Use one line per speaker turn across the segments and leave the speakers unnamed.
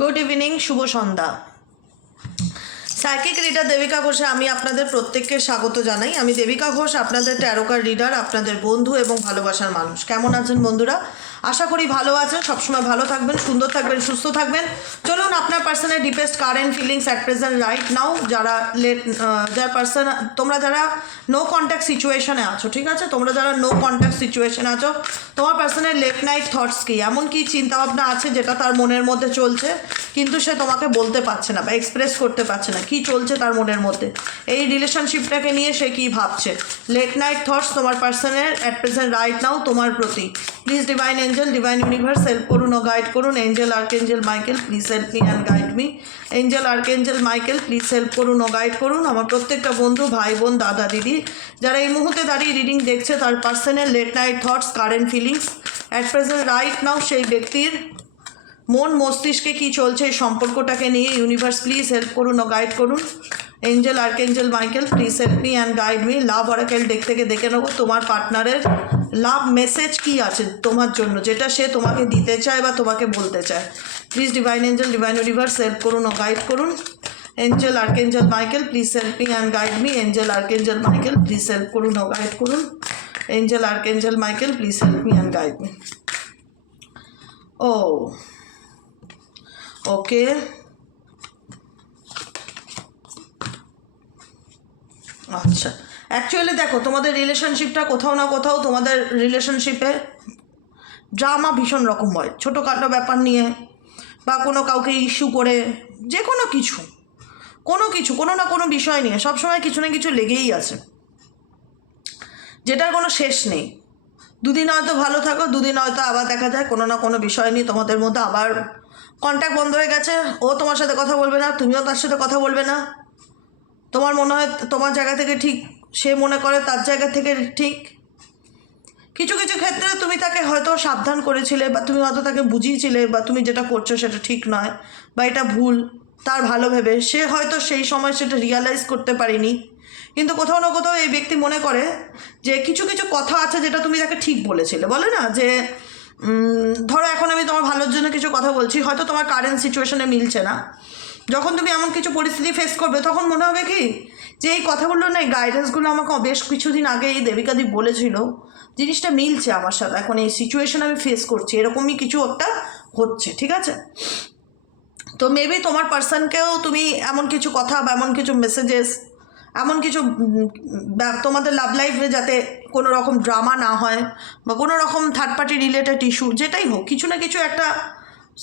Good evening শুভ সন্ধ্যা। Psychic reader Debika ঘোষে আমি আপনাদের প্রত্যেককে স্বাগত জানাই। আমি দেবিকা ঘোষ আপনাদের ট্যারোকার রিডার আপনাদের বন্ধু এবং ভালোবাসার মানুষ। কেমন আছেন বন্ধুরা? আশা করি ভালো আছেন, সবসময় ভালো থাকবেন, সুন্দর থাকবেন, সুস্থ থাকবেন। চলুন আপনার পার্সনের deepest current feelings at present right now যারা লেট যার পার্সন তোমরা যারা নো কন্ট্যাক্ট সিচুয়েশনে আছো, ঠিক আছে? তোমরা যারা নো কন্ট্যাক্ট সিচুয়েশনে আছো, তোমার পার্সনের লেট নাইট থটস কি? এমন কি চিন্তাভাবনা আছে যেটা তার মনের মধ্যে চলছে, কিন্তু সে তোমাকে বলতে পারছে না বা এক্সপ্রেস করতে পারছে না, কি চলছে তার মনের মধ্যে? এই রিলেশনশিপটাকে নিয়ে সে কি ভাবছে? লেট নাইট থটস তোমার পার্সনের অ্যাট প্রেজেন্ট রাইট নাও তোমার প্রতি। Please divine angel divine universe help করুন, ও গাইড করুন। Angel archangel Michael please help me and guide me angel archangel Michael please help করুন, ও গাইড করুন। আমার প্রত্যেকটা বন্ধু, ভাই, বোন, দাদা, দিদি, যারা এই মুহূর্তে দাঁড়িয়ে রিডিং দেখছে তার পার্সনের late night thoughts current feelings at present right now সেই ব্যক্তির মন মস্তিষ্কে কি চলছে, এই সম্পর্কটাকে নিয়ে ইউনিভার্স প্লিজ হেল্প করুন, ও গাইড করুন। Angel archangel Michael please help me and guide me love oracle deck থেকে দেখে নেব। তোমার পার্টনারের লাভ মেসেজ কি আছে তোমার জন্য? যেটা সে তোমাকে দিতে চায় বা তোমাকে বলতে চায়। Please divine angel divine universe help করুন ও গাইড করুন। Angel archangel Michael please help me and guide me angel archangel Michael please help করুন ও গাইড করুন। Angel archangel Michael please help me and guide me O okay আচ্ছা। Actually দেখো, তোমাদের রিলেশনশিপটা কোথাও না কোথাও তোমাদের রিলেশনশিপে ড্রামা ভীষণ রকম হয়। ছোটোখাটো ব্যাপার নিয়ে বা কোনো কাউকে ইস্যু করে, যে কোনো কিছু। কোনো কিছু, কোনো না কোনো বিষয় নিয়ে সবসময় কিছু না কিছু লেগেই আছে। যেটার কোনো শেষ নেই। দুদিন হয়তো ভালো থাকো, দুদিন হয়তো আবার দেখা যায়। কোনো না কোনো বিষয় নিয়ে তোমাদের মধ্যে আবার কন্ট্যাক্ট বন্ধ হয়ে গেছে। ও তোমার সাথে কথা বলবে না, তুমিও তার সাথে কথা বলবে না। তোমার মনে হয় তোমার জায়গা থেকে ঠিক সে মনে করে, তার জায়গা থেকে ঠিক? কিছু কিছু ক্ষেত্রে তুমি তাকে হয়তো সাবধান করেছিলে বা তুমি হয়তো তাকে বুঝিয়েছিলে বা তুমি যেটা করছ সেটা ঠিক নয় বা এটা ভুল, তার ভালো ভেবে। সে হয়তো সেই সময় সেটা রিয়ালাইজ করতে পারেনি। কিন্তু কোথাও না কোথাও এই ব্যক্তি মনে করে যে কিছু কিছু কথা আছে যেটা তুমি তাকে ঠিক বলেছিলে। বলে না যে ধরো এখন আমি তোমার ভালোর জন্য কিছু কথা বলছি, হয়তো তোমার কারেন্ট সিচুয়েশনে মিলছে না। যখন তুমি এমন কিছু পরিস্থিতি ফেস করবে, তখন মনে হবে কি? যে এই কথাগুলো না, এই গাইডেন্সগুলো আমাকে বেশ কিছুদিন আগে এই দেবিকাদি বলেছিল। জিনিসটা মিলছে আমার সাথে। এখন এই সিচুয়েশন আমি ফেস করছি, এরকমই কিছু একটা হচ্ছে, ঠিক আছে? তো মেবি তোমার পার্সনকেও তুমি এমন কিছু কথা বা এমন কিছু মেসেজেস এমন কিছু তোমাদের লাভ লাইফে যাতে কোনো রকম ড্রামা না হয়, বা কোনো রকম থার্ড পার্টি রিলেটেড ইস্যু যেটাই হোক, কিছু না কিছু একটা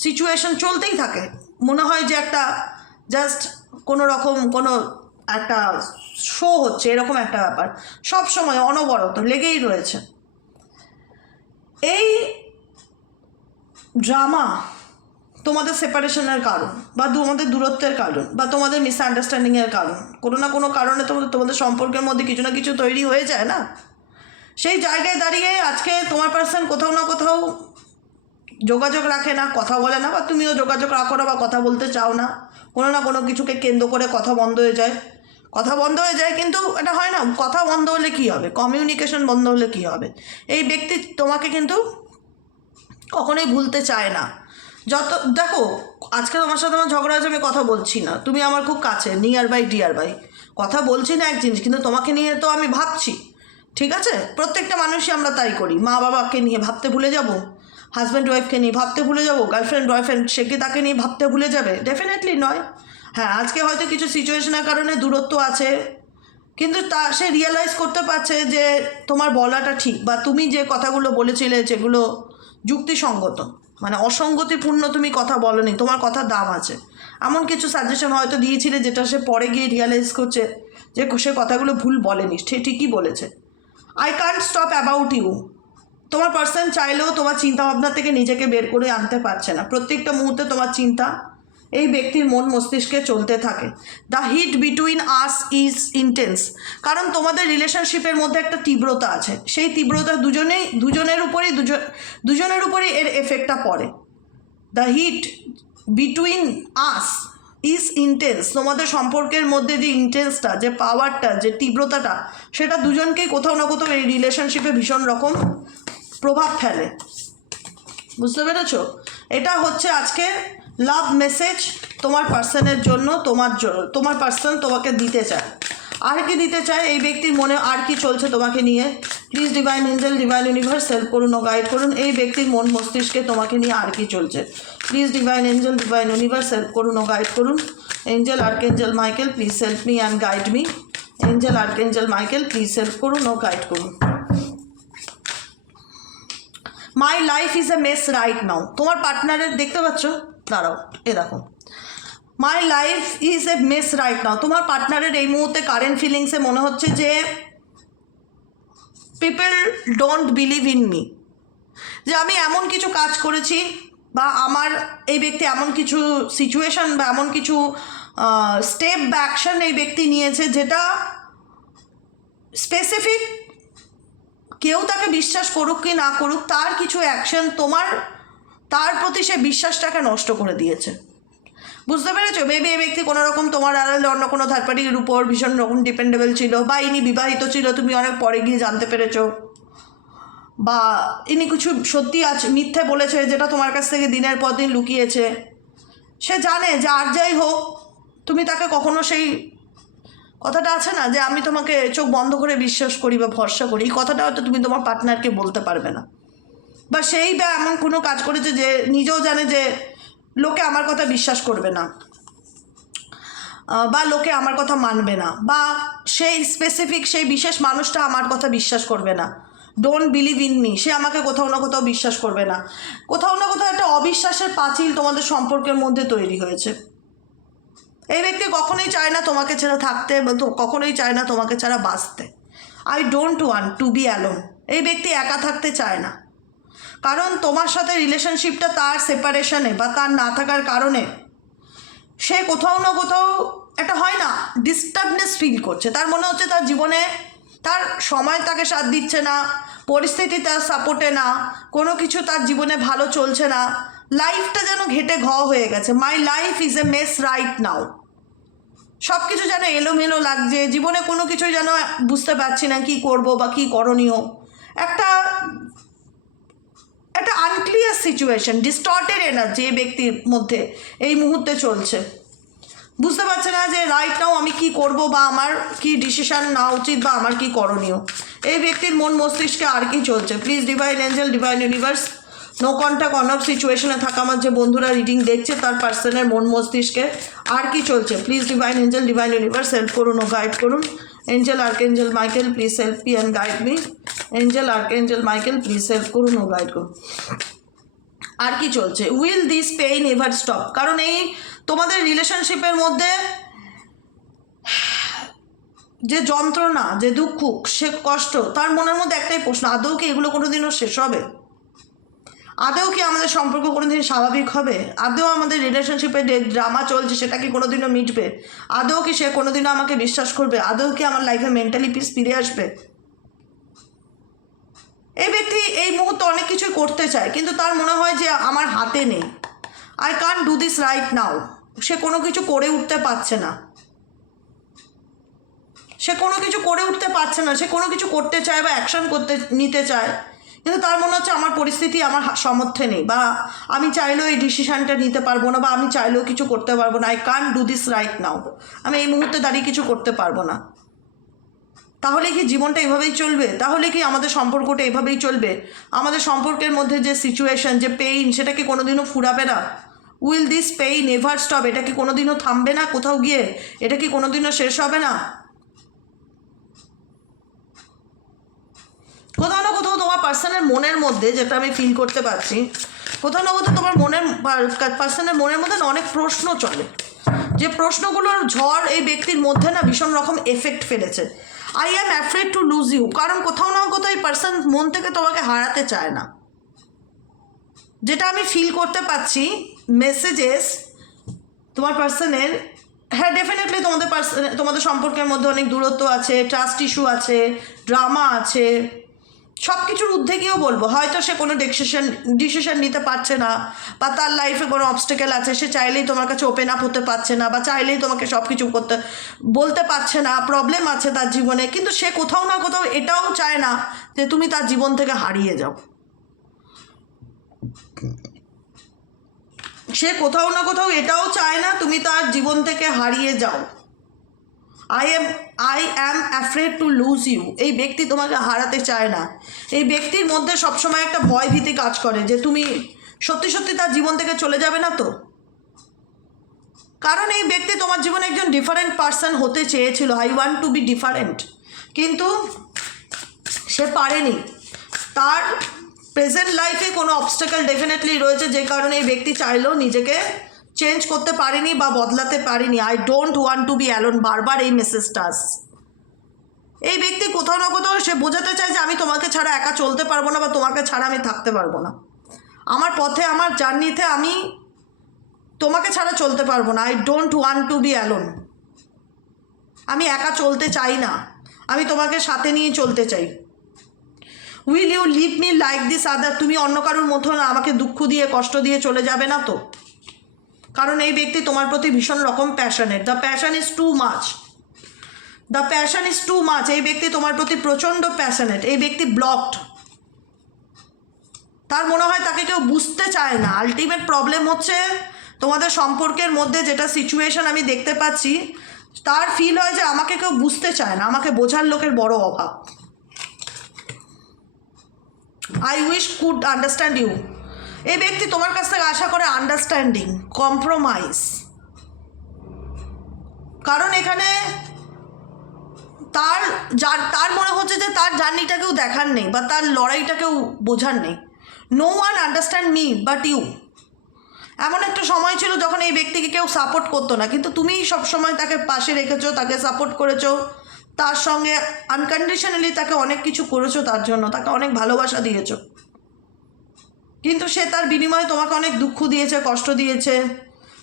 সিচুয়েশন চলতেই থাকে। মনে হয় যে একটা জাস্ট কোনো রকম কোনো একটা শো হচ্ছে, এরকম একটা ব্যাপার। সব সময় অনবরত লেগেই রয়েছে। এই ড্রামা তোমাদের সেপারেশনের কারণ, বা তোমাদের দূরত্বের কারণ, বা তোমাদের মিসআন্ডারস্ট্যান্ডিংয়ের কারণ, কোনো না কোনো কারণে তোমাদের তোমাদের সম্পর্কের মধ্যে কিছু না কিছু তৈরি হয়ে যায় না? সেই জায়গায় দাঁড়িয়ে আজকে তোমার পার্সন কোথাও না কোথাও যোগাযোগ রাখে না, কথা বলে না, বা তুমিও যোগাযোগ রাখো না বা কথা বলতে চাও না, কোনো না কোনো কিছুকে কেন্দ্র করে কথা বন্ধ হয়ে যায়। কথা বন্ধ হয়ে যায় কিন্তু এটা হয় না, কথা বন্ধ হলে কি হবে? কমিউনিকেশন বন্ধ হলে কি হবে? এই ব্যক্তি তোমাকে কিন্তু কখনোই ভুলতে চায় না। যত, দেখো, আজকে তোমার সাথে আমার ঝগড়া হয়েছে, আমি কথা বলছি না। তুমি আমার খুব কাছে নিয়ার বাই ডিয়ার বাই কথা বলছি না এক জিনিস, কিন্তু তোমাকে নিয়ে তো আমি ভাবছি, ঠিক আছে? প্রত্যেকটা মানুষই আমরা তাই করি। মা বাবাকে নিয়ে ভাবতে ভুলে যাব হাজব্যান্ড ওয়াইফকে নিয়ে ভাবতে ভুলে যাব গার্লফ্রেন্ড বয়ফ্রেন্ড সে কি তাকে নিয়ে ভাবতে ভুলে যাবে? ডেফিনেটলি নয়। হ্যাঁ আজকে হয়তো কিছু সিচুয়েশনের কারণে দূরত্ব আছে, কিন্তু তা, সে রিয়েলাইজ করতে পারছে যে তোমার বলাটা ঠিক, বা তুমি যে কথাগুলো বলেছিলে যেগুলো যুক্তিসঙ্গত মানে অসঙ্গতিপূর্ণ তুমি কথা বলনি, তোমার কথা দাম আছে। এমন কিছু সাজেশন হয়তো দিয়েছিলে যেটা সে পরে গিয়ে রিয়েলাইজ করছে যে সে কথাগুলো ভুল বলেনি, সে ঠিকই বলেছে। I can't stop about you তোমার পার্সন চাইলেও তোমার চিন্তাভাবনা থেকে নিজেকে বের করে আনতে পারছে না। প্রত্যেকটা মুহূর্তে তোমার চিন্তা এই ব্যক্তির মন মস্তিষ্কে চলতে থাকে। The heat between us is intense কারণ তোমাদের রিলেশনশিপের মধ্যে একটা তীব্রতা আছে। সেই তীব্রতা দুজনেই, দুজনের উপরেই দুজন দুজনের উপরেই এর এফেক্টটা পড়ে। The heat between us is intense তোমাদের সম্পর্কের মধ্যে যে ইন্টেন্সটা যে পাওয়ারটা যে তীব্রতাটা, সেটা দুজনকেই কোথাও না কোথাও এই রিলেশনশিপে ভীষণ রকম প্রভাব ফেলে। বুঝতে পেরেছ? এটা হচ্ছে আজকে লাভ মেসেজ তোমার পার্সনের জন্য, তোমার তোমার পার্সন তোমাকে দিতে চায়। আর কি দিতে চায়? এই ব্যক্তির মনে আর কি চলছে তোমাকে নিয়ে? Please divine angel divine universe help করুন ও গাইড করুন। এই ব্যক্তির মন মস্তিষ্কে তোমাকে নিয়ে আর কি চলছে? Please divine angel divine universe help করুন ও গাইড করুন। Angel archangel Michael please help me and guide me angel archangel Michael please help করুন ও গাইড করুন। My life is a mess right now তোমার পার্টনারের দেখতে পাচ্ছ? দাঁড়াও, এ দেখো। My life is a mess right now তোমার পার্টনারের এই মুহূর্তে কারেন্ট ফিলিংসে মনে হচ্ছে যে people don't believe in me যে আমি এমন কিছু কাজ করেছি বা আমার এই ব্যক্তি এমন কিছু সিচুয়েশন বা এমন কিছু স্টেপ বা অ্যাকশন এই ব্যক্তি নিয়েছে যেটা স্পেসিফিক কেউ তাকে বিশ্বাস করুক কি না করুক, তার কিছু অ্যাকশন তোমার, তার প্রতি সে বিশ্বাসটাকে নষ্ট করে দিয়েছে। বুঝতে পেরেছ? মেবি এই ব্যক্তি কোনো রকম তোমার আড়ালে অন্য কোনো থার্ড পার্টির উপর ভীষণ রকম ডিপেন্ডেবল ছিল, বা ইনি বিবাহিত ছিল, তুমি অনেক পরে গিয়ে জানতে পেরেছ। বা ইনি কিছু সত্যি আছে, মিথ্যে বলেছে, যেটা তোমার কাছ থেকে দিনের পর দিন লুকিয়েছে। সে জানে যে আর যাই হোক, তুমি তাকে কখনো সেই কথাটা আছে না যে আমি তোমাকে চোখ বন্ধ করে বিশ্বাস করি বা ভরসা করি, এই কথাটা হয়তো তুমি তোমার পার্টনারকে বলতে পারবে না। বা সেই বা এমন কোনো কাজ করেছে যে নিজেও জানে যে লোকে আমার কথা বিশ্বাস করবে না বা লোকে আমার কথা মানবে না, বা সেই স্পেসিফিক সেই বিশেষ মানুষটা আমার কথা বিশ্বাস করবে না। ডোন্ট বিলিভ ইন মি সে আমাকে কোথাও না কোথাও বিশ্বাস করবে না। কোথাও না কোথাও একটা অবিশ্বাসের পাঁচিল তোমাদের সম্পর্কের মধ্যে তৈরি হয়েছে। এই ব্যক্তি কখনোই চায় না তোমাকে ছাড়া থাকতে কখনোই চায় না তোমাকে ছাড়া বাঁচতে। I don't want to be alone এই ব্যক্তি একা থাকতে চায় না। কারণ তোমার সাথে রিলেশনশিপটা তার সেপারেশনে বা তার না থাকার কারণে সে কোথাও না কোথাও একটা হয় না ডিস্টার্বনেস ফিল করছে। তার মনে হচ্ছে তার জীবনে তার সময় তাকে সাথ দিচ্ছে না, পরিস্থিতি তার সাপোর্টে না, কোনো কিছু তার জীবনে ভালো চলছে না। লাইফটা যেন ঘেটে ঘ হয়ে গেছে। My life is a mess right now সব কিছু যেন এলোমেলো লাগছে। জীবনে কোনো কিছুই যেন বুঝতে পারছি না কি করব বা কি করণীয়। একটা একটা আনক্লিয়ার সিচুয়েশন ডিস্টর্টেড এনার্জি এই ব্যক্তির মধ্যে এই মুহূর্তে চলছে। বুঝতে পারছে না যে রাইট নাও আমি কি করব বা আমার কি ডিসিশান নেওয়া উচিত বা আমার কি করণীয়। এই ব্যক্তির মন মস্তিষ্কে আর কি চলছে? Please divine angel divine universe no contact on off সিচুয়েশনে থাকা আমার যে বন্ধুরা রিডিং দেখছে, তার পার্সনের মন মস্তিষ্কে আর কি চলছে। Please divine angel divine universe help করুন ও গাইড করুন। Angel archangel Michael please help me and guide me angel archangel Michael please help করুন ও গাইড করুন। আর কি চলছে? Will this pain ever stop কারণ এই তোমাদের রিলেশনশিপের মধ্যে যে যন্ত্রণা, যে দুঃখ, সে কষ্ট, তার মনের মধ্যে একটাই প্রশ্ন, আদৌ কি এগুলো কোনোদিনও শেষ হবে? আদৌ কি আমাদের সম্পর্ক কোনোদিন স্বাভাবিক হবে? আদৌ আমাদের রিলেশনশিপে যে ড্রামা চলছে সেটা কি কোনোদিনও মিটবে? আদৌ কি সে কোনোদিনও আমাকে বিশ্বাস করবে? আদৌ কি আমার লাইফে মেন্টালি পিস ফিরে আসবে? এই ব্যক্তি এই মুহূর্তে অনেক কিছুই করতে চায়, কিন্তু তার মনে হয় যে আমার হাতে নেই। I can do this right now সে কোনো কিছু করে উঠতে পারছে না। সে কোনো কিছু করে উঠতে পারছে না। সে কোনো কিছু করতে চায় বা অ্যাকশন করতে, নিতে চায়। কিন্তু তার মনে হচ্ছে আমার পরিস্থিতি আমার সামর্থ্যে নেই বা আমি চাইলেও এই ডিসিশানটা নিতে পারব না বা আমি চাইলেও কিছু করতে পারব না। I can do this right নাও আমি এই মুহূর্তে দাঁড়িয়ে কিছু করতে পারব না। তাহলে কি জীবনটা এভাবেই চলবে? তাহলে কি আমাদের সম্পর্কটা এভাবেই চলবে? আমাদের সম্পর্কের মধ্যে যে সিচুয়েশন যে পেইন সেটা কি কোনোদিনও ফুরাবে না? Will this pain ever stop এটা কি কোনোদিনও থামবে না কোথাও গিয়ে? এটা কি কোনোদিনও শেষ হবে না কোথাও না কোথাও তোমার পার্সনের মনের মধ্যে যেটা আমি ফিল করতে পারছি, কোথাও না কোথাও তোমার মনের পার্সনের মনের মধ্যে না অনেক প্রশ্ন চলে। যে প্রশ্নগুলোর ঝড় এই ব্যক্তির মধ্যে না ভীষণ রকম এফেক্ট ফেলেছে। I am afraid to lose you কারণ কোথাও না কোথাও এই পার্সন মন থেকে তোমাকে হারাতে চায় না। যেটা আমি ফিল করতে পারছি মেসেজেস তোমার পার্সনের হ্যাঁ ডেফিনেটলি তোমাদের পার্সন তোমাদের সম্পর্কের মধ্যে অনেক দূরত্ব আছে ট্রাস্ট ইস্যু আছে ড্রামা আছে। সব কিছুর ঊর্ধ্বে গিয়েও বলব, হয়তো সে কোনো ডিসিশন ডিসিশন নিতে পারছে না, বা তার লাইফে কোনো অবস্টেকেল আছে, সে চাইলেই তোমার কাছে ওপেন আপ হতে পারছে না, বা চাইলেই তোমাকে সব কিছু করতে, বলতে পারছে না প্রবলেম আছে তার জীবনে, কিন্তু সে কোথাও না কোথাও এটাও চায় না যে তুমি তার জীবন থেকে হারিয়ে যাও। সে কোথাও না কোথাও এটাও চায় না তুমি তার জীবন থেকে হারিয়ে যাও। I am I am afraid to lose you এই ব্যক্তি তোমাকে হারাতে চায় না। এই ব্যক্তির মধ্যে সবসময় একটা ভয় ভীতি কাজ করে যে তুমি সত্যি সত্যি তার জীবন থেকে চলে যাবে না তো? কারণ এই ব্যক্তি তোমার জীবনে একজন ডিফারেন্ট পার্সন হতে চেয়েছিল। I want to be different কিন্তু সে পারেনি। তার প্রেজেন্ট লাইফে কোনো অবস্টাকেল ডেফিনেটলি রয়েছে যে কারণে এই ব্যক্তি চাইলেও নিজেকে চেঞ্জ করতে পারিনি বা বদলাতে পারিনি। I don't want to be alone বারবার এই মেসেজটা এই ব্যক্তি কোথাও না কোথাও সে বোঝাতে চায় যে আমি তোমাকে ছাড়া একা চলতে পারব না বা তোমাকে ছাড়া আমি থাকতে পারব না। আমার পথে, আমার জার্নিতে আমি তোমাকে ছাড়া চলতে পারব না। I don't want to be alone আমি একা চলতে চাই না। আমি তোমাকে সাথে নিয়ে চলতে চাই। Will you leave me like this other তুমি অন্য কারোর মতন আমাকে দুঃখ দিয়ে, কষ্ট দিয়ে চলে যাবে না তো? কারণ এই ব্যক্তি তোমার প্রতি ভীষণ রকম passionate the passion is too much the passion is too much এই ব্যক্তি তোমার প্রতি প্রচণ্ড প্যাশনেট এই ব্যক্তি ব্লকড তার মনে হয় তাকে কেউ বুঝতে চায় না। আলটিমেট প্রবলেম হচ্ছে তোমাদের সম্পর্কের মধ্যে যেটা সিচুয়েশন আমি দেখতে পাচ্ছি, তার ফিল হয় যে আমাকে কেউ বুঝতে চায় না। আমাকে বোঝার লোকের বড় অভাব। I wish could understand you এই ব্যক্তি তোমার কাছ থেকে আশা করে আন্ডারস্ট্যান্ডিং কম্প্রোমাইজ কারণ এখানে তার যার, তার মনে হচ্ছে যে তার জার্নিটা কেউ দেখার নেই বা তার লড়াইটা কেউ বোঝার নেই। No one understand me but you এমন একটা সময় ছিল যখন এই ব্যক্তিকে কেউ সাপোর্ট করতো না, কিন্তু তুমিই সবসময় তাকে পাশে রেখেছো, তাকে সাপোর্ট করেছ, তার সঙ্গে আনকন্ডিশনালি তাকে অনেক কিছু করেছ তার জন্য, তাকে অনেক ভালোবাসা দিয়েছ। কিন্তু সে তার বিনিময়ে তোমাকে অনেক দুঃখ দিয়েছে, কষ্ট দিয়েছে।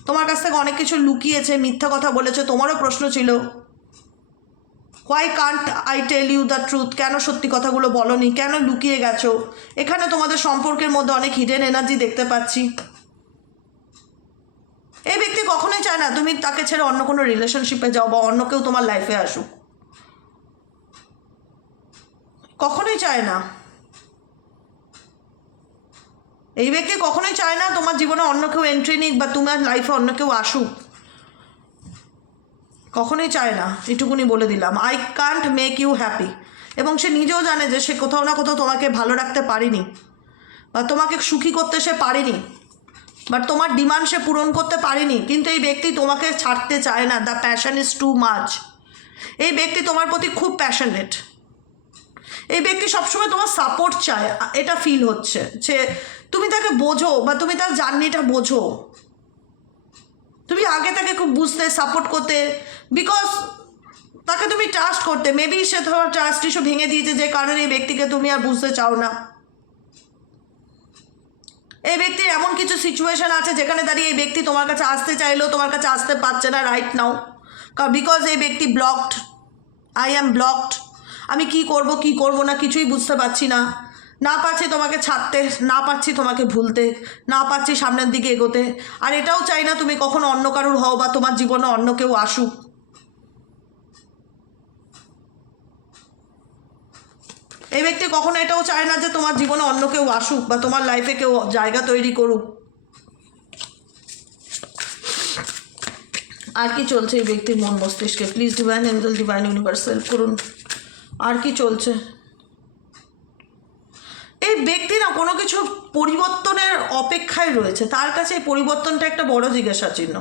তোমার কাছ থেকে অনেক কিছু লুকিয়েছে, মিথ্যা কথা বলেছে, তোমারও প্রশ্ন ছিল। Why can't I tell you the truth কেন সত্যি কথাগুলো বলনি? কেন লুকিয়ে গেছো? এখানে তোমাদের সম্পর্কের মধ্যে অনেক হিডেন এনার্জি দেখতে পাচ্ছি। এই ব্যক্তি কখনোই চায় না তুমি তাকে ছেড়ে অন্য কোনো রিলেশনশিপে যাও বা অন্য কেউ তোমার লাইফে আসুক। কখনোই চায় না। এই ব্যক্তি কখনোই চায় না তোমার জীবনে অন্য কেউ এন্ট্রি নিক বা তোমার লাইফে অন্য কেউ আসুক। কখনোই চায় না, এটুকুনি বলে দিলাম। I can't make you happy এবং সে নিজেও জানে যে সে কোথাও না কোথাও তোমাকে ভালো রাখতে পারেনি বা তোমাকে সুখী করতে সে পারেনি বাট তোমার ডিমান্ড সে পূরণ করতে পারেনি। কিন্তু এই ব্যক্তি তোমাকে ছাড়তে চায় না। The passion is too much এই ব্যক্তি তোমার প্রতি খুব প্যাশনেট এই ব্যক্তি সবসময় তোমার সাপোর্ট চায়। এটা ফিল হচ্ছে যে তুমি তাকে বোঝো বা তুমি তার জার্নিটা বোঝো। তুমি আগে তাকে খুব বুঝতে সাপোর্ট করতে বিকজ তাকে তুমি ট্রাস্ট করতে। মেবি সে তোমার ট্রাস্ট ইস্যু ভেঙে দিয়েছে যে কারণে এই ব্যক্তিকে তুমি আর বুঝতে চাও না। এই ব্যক্তির এমন কিছু সিচুয়েশন আছে যেখানে দাঁড়িয়ে এই ব্যক্তি তোমার কাছে আসতে চাইলেও তোমার কাছে আসতে পারছে না রাইট নাও বিকজ এই ব্যক্তি ব্লকড আই অ্যাম ব্লকড আমি কি করব কি করব না কিছুই বুঝতে পারছি না। না পারছি তোমাকে ছাড়তে, না পারছি তোমাকে ভুলতে, না পারছি সামনের দিকে এগোতে। আর এটাও চাই না তুমি কখনো অন্য কারুর হও বা তোমার জীবনে অন্য কেউ আসুক। এই ব্যক্তি কখনো এটাও চায় না যে তোমার জীবনে অন্য কেউ আসুক বা তোমার লাইফে কেউ জায়গা তৈরি করুক। আর কি চলছে এই ব্যক্তির মন মস্তিষ্কে? Please divine angel divine universe help করুন। আর কি চলছে? এই ব্যক্তি না কোনো কিছু পরিবর্তনের অপেক্ষায় রয়েছে, তার কাছে এই পরিবর্তনটা একটা বড় জিজ্ঞাসা চিহ্ন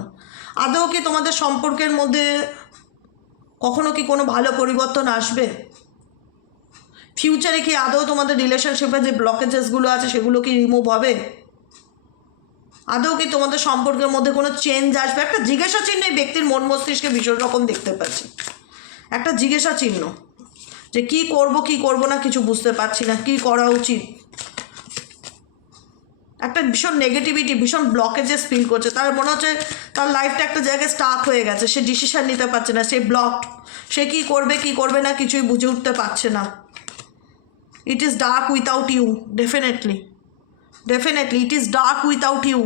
আদৌ কি তোমাদের সম্পর্কের মধ্যে কখনো কি কোনো ভালো পরিবর্তন আসবে? ফিউচারে কি আদৌ তোমাদের রিলেশনশিপে যে ব্লকেজেসগুলো আছে, সেগুলো কি রিমুভ হবে? আদৌ কি তোমাদের সম্পর্কের মধ্যে কোনো চেঞ্জ আসবে? একটা জিজ্ঞাসা চিহ্ন এই ব্যক্তির মন মস্তিষ্কে ভীষণ রকম দেখতে পাচ্ছি। একটা জিজ্ঞাসা চিহ্ন যে কি করব কি করব না কিছু বুঝতে পারছি না, কি করা উচিত? একটা ভীষণ নেগেটিভিটি ভীষণ ব্লকেজেস ফিল করছে। তার মনে হচ্ছে তার লাইফটা একটা জায়গায় স্টাক হয়ে গেছে, সে ডিসিশন নিতে পারছে না, সে ব্লকড সে কি করবে কি করবে না কিছুই বুঝে উঠতে পারছে না। It is dark without you definitely definitely it is dark without you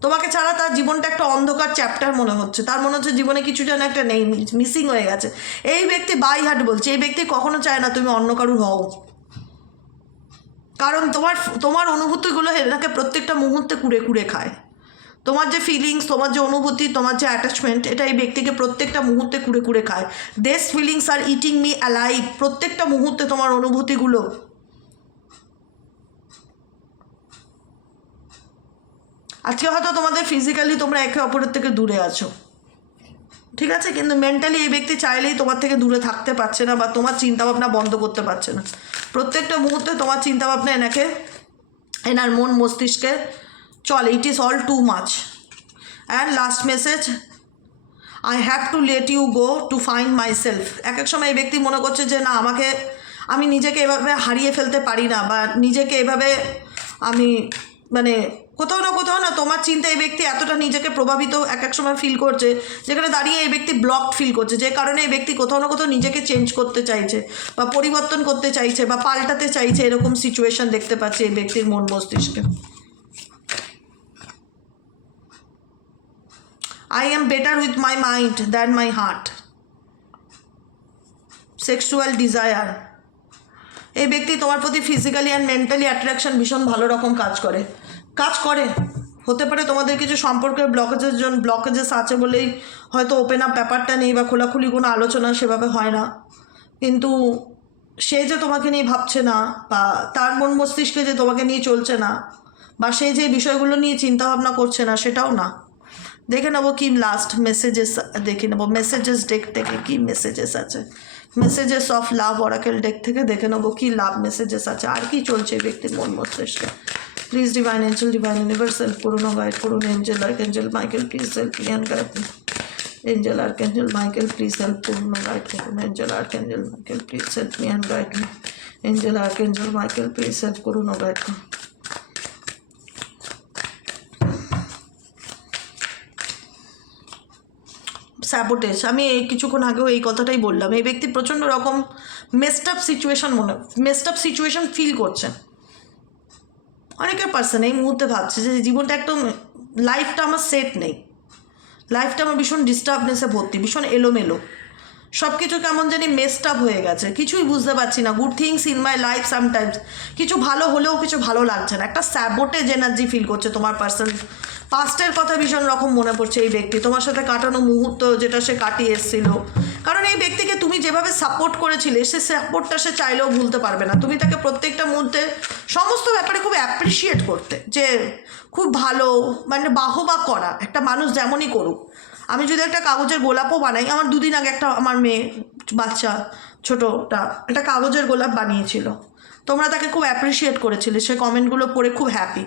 তোমাকে ছাড়া তার জীবনটা একটা অন্ধকার চ্যাপ্টার মনে হচ্ছে। তার মনে হচ্ছে জীবনে কিছু যেন একটা নেই মিসিং হয়ে গেছে। এই ব্যক্তি বাই হার্ট বলছে, এই ব্যক্তি কখনো চায় না তুমি অন্য কারুর হও। কারণ তোমার তোমার অনুভূতিগুলো হেনাকে প্রত্যেকটা মুহূর্তে কুড়ে কুড়ে খায়। তোমার যে ফিলিংস তোমার যে অনুভূতি, তোমার যে অ্যাটাচমেন্ট এটা এই ব্যক্তিকে প্রত্যেকটা মুহূর্তে কুড়ে কুড়ে খায়। These feelings are eating me alive প্রত্যেকটা মুহূর্তে তোমার অনুভূতিগুলো আজকে হয়তো তোমাদের ফিজিক্যালি তোমরা একে অপরের থেকে দূরে আছো। ঠিক আছে? কিন্তু মেন্টালি এই ব্যক্তি চাইলেই তোমার থেকে দূরে থাকতে পারছে না বা তোমার চিন্তাভাবনা বন্ধ করতে পারছে না। প্রত্যেকটা মুহূর্তে তোমার চিন্তাভাবনা এনাকে, এনার মন মস্তিষ্কে, চলে it is all too much and last message I have to let you go to find myself এক এক সময় এই ব্যক্তি মনে করছে যে, না, আমাকে, আমি নিজেকে এভাবে হারিয়ে ফেলতে পারি না বা নিজেকে এভাবে আমি মানে কোথাও না কোথাও না তোমার চিন্তা এই ব্যক্তি এতটা নিজেকে প্রভাবিত এক এক সময় ফিল করছে, যেখানে দাঁড়িয়ে এই ব্যক্তি ব্লক ফিল করছে, যে কারণে এই ব্যক্তি কোথাও না কোথাও নিজেকে চেঞ্জ করতে চাইছে বা পরিবর্তন করতে চাইছে বা পাল্টাতে চাইছে এরকম সিচুয়েশন দেখতে পাচ্ছে এই ব্যক্তির মন মস্তিষ্কে। I am better with my mind than my heart sexual desire এই ব্যক্তি তোমার প্রতি ফিজিক্যালি অ্যান্ড মেন্টালি অ্যাট্রাকশন ভীষণ ভালো রকম কাজ করে। কাজ করে। হতে পারে তোমাদের কিছু সম্পর্কের ব্লকেজের জন্য ব্লকেজেস আছে বলেই হয়তো ওপেন আপ ব্যাপারটা নেই বা খোলাখুলি কোনো আলোচনা সেভাবে হয় না। কিন্তু সে যে তোমাকে নিয়ে ভাবছে না বা তার মন মস্তিষ্কে যে তোমাকে নিয়ে চলছে না বা সে যে বিষয়গুলো নিয়ে চিন্তা ভাবনা করছে না সেটাও না। দেখে নেব কি লাস্ট মেসেজেস দেখে নেব মেসেজেস ডেক থেকে কি মেসেজেস আছে। Messages of love oracle deck থেকে দেখে নেব কি লাভ মেসেজেস আছে। আর কি চলছে ব্যক্তির মন মস্তিষ্কে। Please divine angel divine universe help করুন গাইড করুন angel archangel Michael please help and guide angel archangel Michael please help করুন গাইড করুন angel archangel Michael please help me guide me angel archangel Michael please help করুন guide করুন sabotage আমি এই কিছুক্ষণ আগেও এই কথাটাই বললাম। এই ব্যক্তি প্রচণ্ড রকম মেস্ট আপ সিচুয়েশন মনে মেস্ট আপ সিচুয়েশন ফিল করছেন অনেকের পার্সন এই মুহূর্তে ভাবছে যে জীবনটা একদম লাইফটা আমার সেট নেই। লাইফটা আমার ভীষণ ডিস্টার্বনেসে ভর্তি, ভীষণ এলোমেলো। সব কিছু কেমন জানি মেস্ট আপ হয়ে গেছে। কিছুই বুঝতে পারছি না। Good things in my life sometimes কিছু ভালো হলেও কিছু ভালো লাগছে না। একটা স্যাবোটেজ এনার্জি ফিল করছে তোমার পার্সন পাস্টের কথা ভীষণ রকম মনে পড়ছে এই ব্যক্তি। তোমার সাথে কাটানো মুহূর্ত যেটা সে কাটিয়ে এসেছিল। কারণ এই ব্যক্তিকে তুমি যেভাবে সাপোর্ট করেছিলে, সে সাপোর্টটা সে চাইলেও ভুলতে পারবে না। তুমি তাকে প্রত্যেকটা মুহূর্তে সমস্ত ব্যাপারে খুব অ্যাপ্রিসিয়েট করতে, যে খুব ভালো মানে বাহবা করা, একটা মানুষ যেমনই করুক। আমি যদি একটা কাগজের গোলাপও বানাই, আমার দুদিন আগে একটা, আমার মেয়ে বাচ্চা, ছোটোটা, একটা কাগজের গোলাপ বানিয়েছিল। তোমরা তাকে খুব অ্যাপ্রিসিয়েট করেছিলে, সে কমেন্টগুলো পড়ে খুব হ্যাপি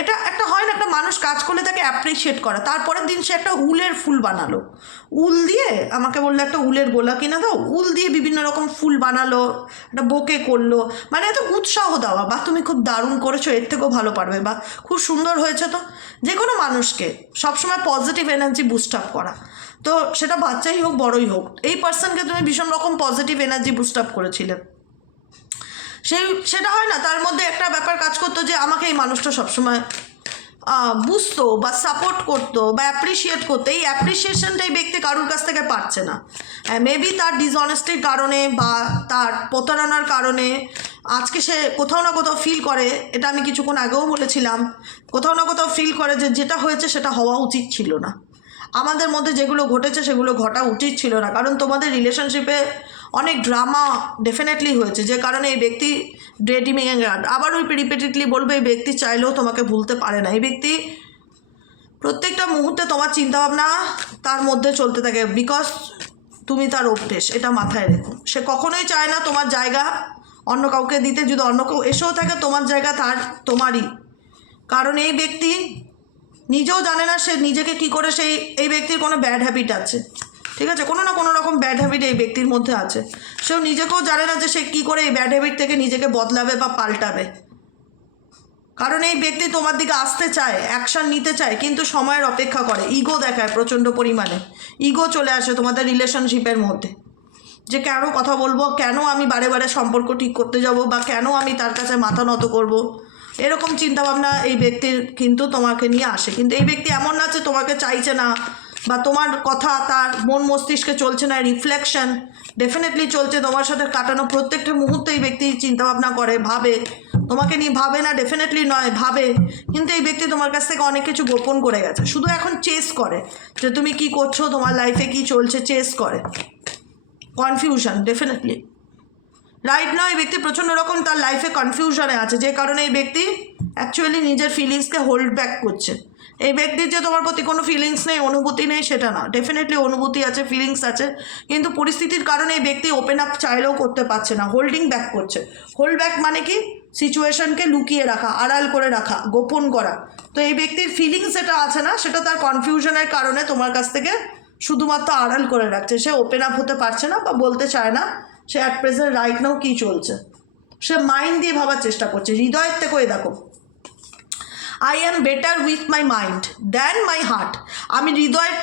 এটা একটা হয় না, একটা মানুষ কাজ করলে তাকে অ্যাপ্রিসিয়েট করা। তারপরের দিন সে একটা উলের ফুল বানালো। উল দিয়ে আমাকে বলল, একটা উলের গোলা কিনে দাও। উল দিয়ে বিভিন্ন রকম ফুল বানালো, একটা বোকে করল। মানে এত উৎসাহ দেওয়া বা তুমি খুব দারুণ করেছ, এর থেকেও ভালো পারবে বা খুব সুন্দর হয়েছে তো। যে কোনো মানুষকে সবসময় পজিটিভ এনার্জি বুস্ট আপ করা। তো সেটা বাচ্চাই হোক, বড়ই হোক, এই পার্সনকে তুমি ভীষণ রকম পজিটিভ এনার্জি বুস্ট আপ করেছিলে। সেই সেটা হয় না, তার মধ্যে একটা ব্যাপার কাজ করতো যে আমাকে এই মানুষটা সবসময় বুঝতো বা সাপোর্ট করতো বা অ্যাপ্রিসিয়েট করতো। এই অ্যাপ্রিসিয়েশনটা এই ব্যক্তি কারুর কাছ থেকে পাচ্ছে না। মেবি তার ডিসঅনেস্টির কারণে বা তার প্রতারণার কারণে আজকে সে কোথাও না কোথাও ফিল করে, এটা আমি কিছুক্ষণ আগেও বলেছিলাম, কোথাও না কোথাও ফিল করে যে যেটা হয়েছে সেটা হওয়া উচিত ছিল না। আমাদের মধ্যে যেগুলো ঘটেছে সেগুলো ঘটা উচিত ছিল না। কারণ তোমাদের রিলেশনশিপে অনেক ড্রামা ডেফিনেটলি হয়েছে, যে কারণে এই ব্যক্তি ড্রেডিমিং আবার ওই রিপিটেডলি বলবে, এই ব্যক্তি চাইলেও তোমাকে ভুলতে পারে না। এই ব্যক্তি প্রত্যেকটা মুহূর্তে তোমার চিন্তাভাবনা তার মধ্যে চলতে থাকে বিকজ তুমি তার অভ্যেস, এটা মাথায় রেখো। সে কখনোই চায় না তোমার জায়গা অন্য কাউকে দিতে, যদি অন্য কেউ এসেও থাকে, তোমার জায়গা তার, তোমারই। কারণ এই ব্যক্তি নিজেও জানে না সে নিজেকে কি করে, সেই, এই ব্যক্তির কোনো ব্যাড হ্যাবিট আছে। ঠিক আছে? কোনো না কোনো রকম ব্যাড হ্যাবিট এই ব্যক্তির মধ্যে আছে। সেও নিজেকেও জানে না যে সে কী করে এই ব্যাড হ্যাবিট থেকে নিজেকে বদলাবে বা পাল্টাবে। কারণ এই ব্যক্তি তোমার দিকে আসতে চায় অ্যাকশন নিতে চায়, কিন্তু সময়ের অপেক্ষা করে। ইগো দেখায় প্রচণ্ড পরিমাণে। ইগো চলে আসে তোমাদের রিলেশনশিপের মধ্যে। যে কেন কথা বলব? কেন আমি বারে বারে সম্পর্ক ঠিক করতে যাব? বা কেন আমি তার কাছে মাথা নত করব? এরকম চিন্তাভাবনা এই ব্যক্তির কিন্তু তোমাকে নিয়ে আসে। কিন্তু এই ব্যক্তি এমন না যে তোমাকে চাইছে না বা তোমার কথা, তার মন মস্তিষ্কে চলছে না রিফ্লেকশন ডেফিনেটলি চলছে। তোমার সাথে কাটানো প্রত্যেকটা মুহূর্তে এই ব্যক্তি চিন্তাভাবনা করে, ভাবে। তোমাকে নিয়ে ভাবে না ডেফিনেটলি নয়, ভাবে। কিন্তু এই ব্যক্তি তোমার কাছ থেকে অনেক কিছু গোপন করে গেছে। শুধু এখন চেস করে যে তুমি কি করছ, তোমার লাইফে কি চলছে চেস করে। কনফিউশন ডেফিনেটলি রাইট না এই ব্যক্তি প্রচণ্ড রকম তার লাইফে কনফিউশনে আছে। যে কারণে এই ব্যক্তি অ্যাকচুয়ালি নিজের ফিলিংসকে হোল্ড ব্যাক করছে। এই ব্যক্তির যে তোমার প্রতি কোনো ফিলিংস নেই, অনুভূতি নেই, সেটা না। ডেফিনেটলি অনুভূতি আছে ফিলিংস আছে, কিন্তু পরিস্থিতির কারণে এই ব্যক্তি ওপেন আপ চাইলেও করতে পারছে না হোল্ডিং ব্যাক করছে। হোল্ড ব্যাক মানে কি? সিচুয়েশনকে লুকিয়ে রাখা, আড়াল করে রাখা, গোপন করা। তো এই ব্যক্তির ফিলিংস যেটা আছে না, সেটা তার কনফিউশনের কারণে তোমার কাছ থেকে শুধুমাত্র আড়াল করে রাখছে। সে ওপেন আপ হতে পারছে না বা বলতে চায় না, সে অ্যাট প্রেজেন্ট রাইট নাও কী চলছে। সে মাইন্ড দিয়ে ভাবার চেষ্টা করছে। হৃদয়ের থেকেও দেখো I am better with my mind than my heart আমি হৃদয়ের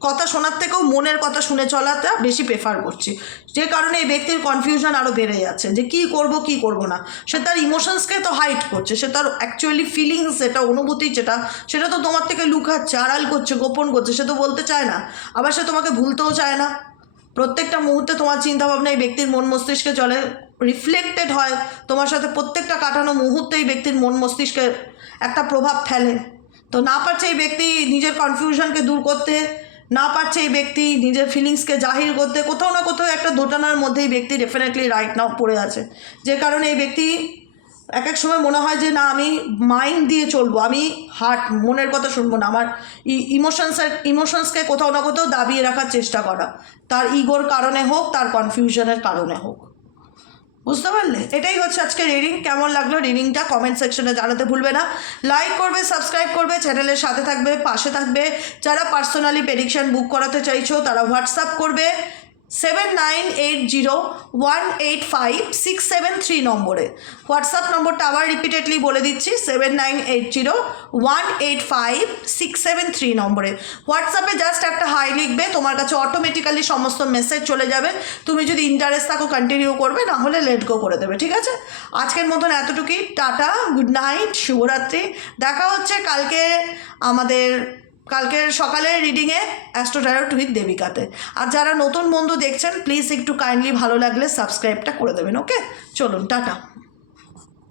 কথা শোনার থেকেও মনের কথা শুনে চলাটা বেশি প্রেফার করছি। যে কারণে এই ব্যক্তির কনফিউশন আরও বেড়ে যাচ্ছে যে কী করব কী করব না। সে তার ইমোশনসকে তো হাইট করছে, সে তার অ্যাকচুয়ালি ফিলিংস যেটা অনুভূতি যেটা, সেটা তো তোমার থেকে লুকাচ্ছে, আড়াল করছে, গোপন করছে, সে তো বলতে চায় না। আবার সে তোমাকে ভুলতেও চায় না। প্রত্যেকটা মুহূর্তে তোমার চিন্তাভাবনা এই ব্যক্তির মন মস্তিষ্কে চলে। রিফ্লেক্টেড হয়। তোমার সাথে প্রত্যেকটা কাটানো মুহূর্তে এই ব্যক্তির মন মস্তিষ্কে একটা প্রভাব ফেলে। তো না পারছে এই ব্যক্তি নিজের কনফিউশনকে দূর করতে, না পারছে এই ব্যক্তি নিজের ফিলিংসকে জাহির করতে, কোথাও না কোথাও একটা দোটানার মধ্যে এই ব্যক্তি ডেফিনেটলি রাইট নাও পড়ে আছে। যে কারণে এই ব্যক্তি এক এক সময় মনে হয় যে, না, আমি মাইন্ড দিয়ে চলবো, আমি হার্ট মনের কথা শুনব না। আমার ইমোশনসের ইমোশনসকে কোথাও না কোথাও দাবিয়ে রাখার চেষ্টা করা। তার ইগোর কারণে হোক, তার কনফিউশনের কারণে হোক। বুঝতে পারলে? এটাই হচ্ছে আজকে রিডিং কেমন লাগল রিডিংটা কমেন্ট সেকশনে জানাতে ভুলবে না। লাইক করবে সাবস্ক্রাইব করবে চ্যানেলের সাথে থাকবে, পাশে থাকবে। যারা পার্সোনালি প্রেডিকশান বুক করাতে চাইছো, তারা হোয়াটসঅ্যাপ করবে। Seven nine eight zero one eight five six seven three নম্বরে। হোয়াটসঅ্যাপ নম্বরটা আবার রিপিটেডলি বলে দিচ্ছি seven nine eight zero one eight five six seven three নম্বরে। হোয়াটসঅ্যাপে জাস্ট একটা হাই লিখবে, তোমার কাছে অটোমেটিক্যালি সমস্ত মেসেজ চলে যাবে। তুমি যদি ইন্টারেস্ট থাকো কন্টিনিউ করবে, না হলে লেট গো করে দেবে, ঠিক আছে? আজকের মতন এতটুকুই, টাটা গুড নাইট শুভরাত্রি। দেখা হচ্ছে কালকে আমাদের কালকের সকালের রিডিংয়ে অ্যাস্ট্রোটারট উইথ দেবিকাতে আর যারা নতুন বন্ধু দেখছেন প্লিজ একটু কাইন্ডলি ভালো লাগলে সাবস্ক্রাইবটা করে দেবেন ওকে চলুন, টাটা।